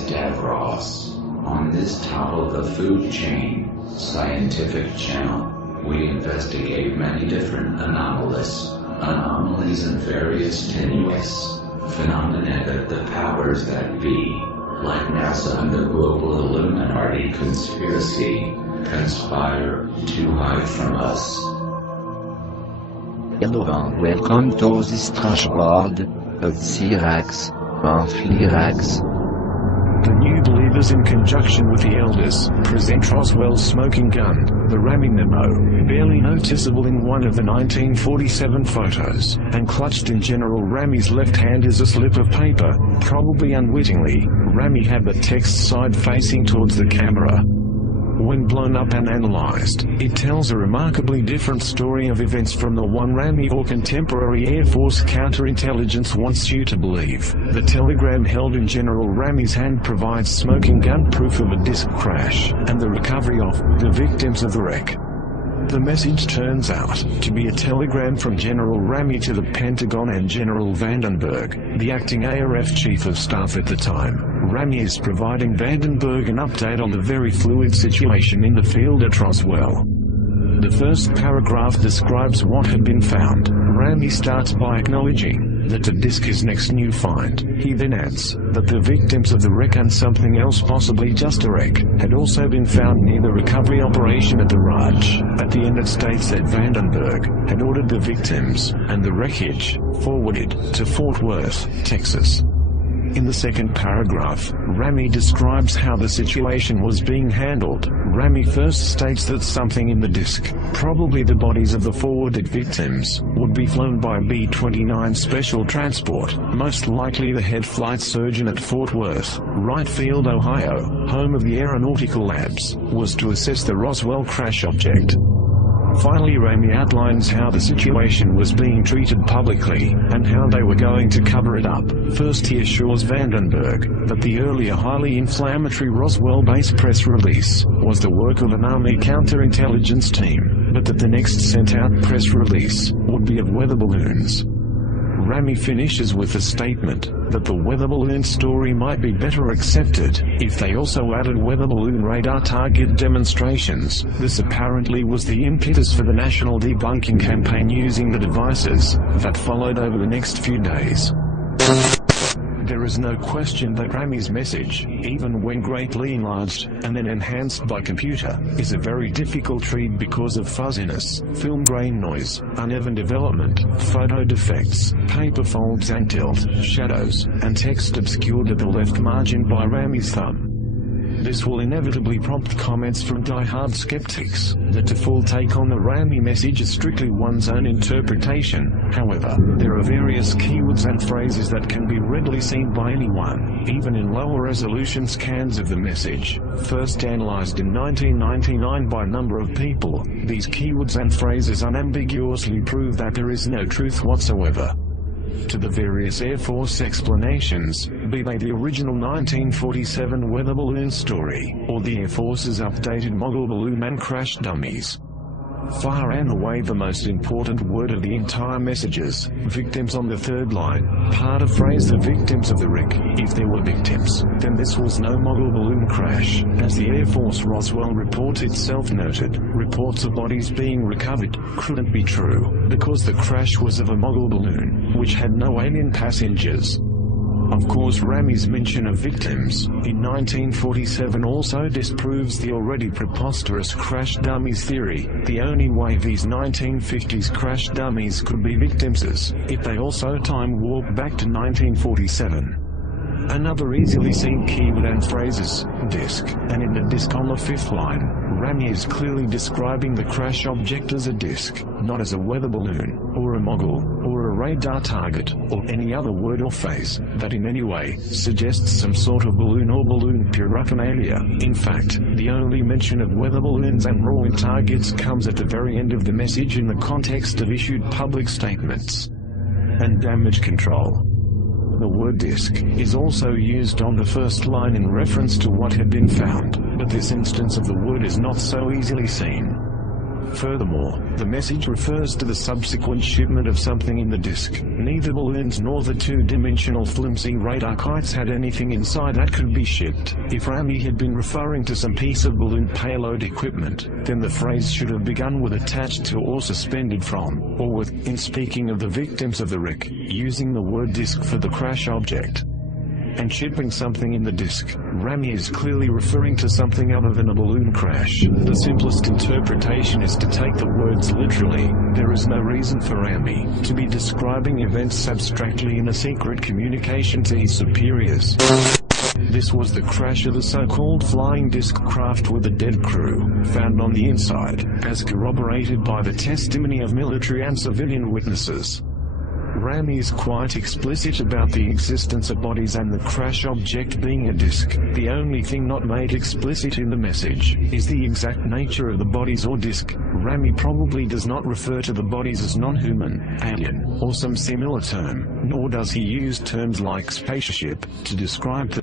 is Davros. On this top of the food chain, scientific channel, we investigate many different anomalies and various tenuous phenomena that the powers that be, like NASA and the global Illuminati conspiracy, conspire to hide from us. Hello and welcome to this trash world of Cyrax, and Flirax. The New Believers in conjunction with the Elders present Roswell's smoking gun, the Ramey Memo, barely noticeable in one of the 1947 photos, and clutched in General Ramey's left hand is a slip of paper. Probably unwittingly, Ramey had the text side facing towards the camera. When blown up and analyzed, it tells a remarkably different story of events from the one Ramey or contemporary Air Force counterintelligence wants you to believe. The telegram held in General Ramey's hand provides smoking gun proof of a disk crash, and the recovery of the victims of the wreck. The message turns out to be a telegram from General Ramey to the Pentagon and General Vandenberg, the acting ARF Chief of Staff at the time. Ramey is providing Vandenberg an update on the very fluid situation in the field at Roswell. The first paragraph describes what had been found. Ramey starts by acknowledging that the disk is next new find. He then adds that the victims of the wreck and something else, possibly just a wreck, had also been found near the recovery operation at the Raj. At the end it states that Vandenberg had ordered the victims and the wreckage forwarded to Fort Worth, Texas. In the second paragraph, Ramey describes how the situation was being handled. Ramey first states that something in the disk, probably the bodies of the forwarded victims, would be flown by B-29 Special Transport, most likely the head flight surgeon at Fort Worth, Wright Field, Ohio, home of the Aeronautical Labs, was to assess the Roswell crash object. Finally, Ramey outlines how the situation was being treated publicly, and how they were going to cover it up. First he assures Vandenberg that the earlier highly inflammatory Roswell-based press release was the work of an Army counterintelligence team, but that the next sent-out press release would be of weather balloons. Ramey finishes with a statement that the weather balloon story might be better accepted if they also added weather balloon radar target demonstrations. This apparently was the impetus for the national debunking campaign using the devices that followed over the next few days. There is no question that Ramey's message, even when greatly enlarged and then enhanced by computer, is a very difficult read because of fuzziness, film grain noise, uneven development, photo defects, paper folds and tilt, shadows, and text obscured at the left margin by Ramey's thumb. This will inevitably prompt comments from die-hard skeptics that the full take on the Ramey message is strictly one's own interpretation. However, there are various keywords and phrases that can be readily seen by anyone, even in lower resolution scans of the message. First analyzed in 1999 by a number of people, these keywords and phrases unambiguously prove that there is no truth whatsoever to the various Air Force explanations, be they the original 1947 weather balloon story, or the Air Force's updated model balloon and crash dummies. Far and away the most important word of the entire messages, victims on the third line, part of phrase the victims of the wreck. If there were victims, then this was no model balloon crash. As the Air Force Roswell report itself noted, reports of bodies being recovered couldn't be true, because the crash was of a model balloon, which had no alien passengers. Of course, Ramey's mention of victims in 1947 also disproves the already preposterous crash dummies theory. The only way these 1950s crash dummies could be victims is if they also time warp back to 1947. Another easily seen keyword and phrase is disk, and in the disk on the fifth line, Ramey is clearly describing the crash object as a disk, not as a weather balloon, or a mogul, or a radar target, or any other word or phrase that in any way suggests some sort of balloon or balloon paraphernalia. In fact, the only mention of weather balloons and rolling targets comes at the very end of the message in the context of issued public statements and damage control. The word disk is also used on the first line in reference to what had been found, but this instance of the word is not so easily seen. Furthermore, the message refers to the subsequent shipment of something in the disk. Neither balloons nor the two-dimensional flimsy radar kites had anything inside that could be shipped. If Ramey had been referring to some piece of balloon payload equipment, then the phrase should have begun with attached to or suspended from, or with, in speaking of the victims of the wreck, using the word disk for the crash object. And shipping something in the disk, Ramey is clearly referring to something other than a balloon crash. The simplest interpretation is to take the words literally. There is no reason for Ramey to be describing events abstractly in a secret communication to his superiors. This was the crash of the so-called flying disc craft with a dead crew, found on the inside, as corroborated by the testimony of military and civilian witnesses. Ramey is quite explicit about the existence of bodies and the crash object being a disk. The only thing not made explicit in the message is the exact nature of the bodies or disk. Ramey probably does not refer to the bodies as non-human, alien, or some similar term, nor does he use terms like spaceship to describe the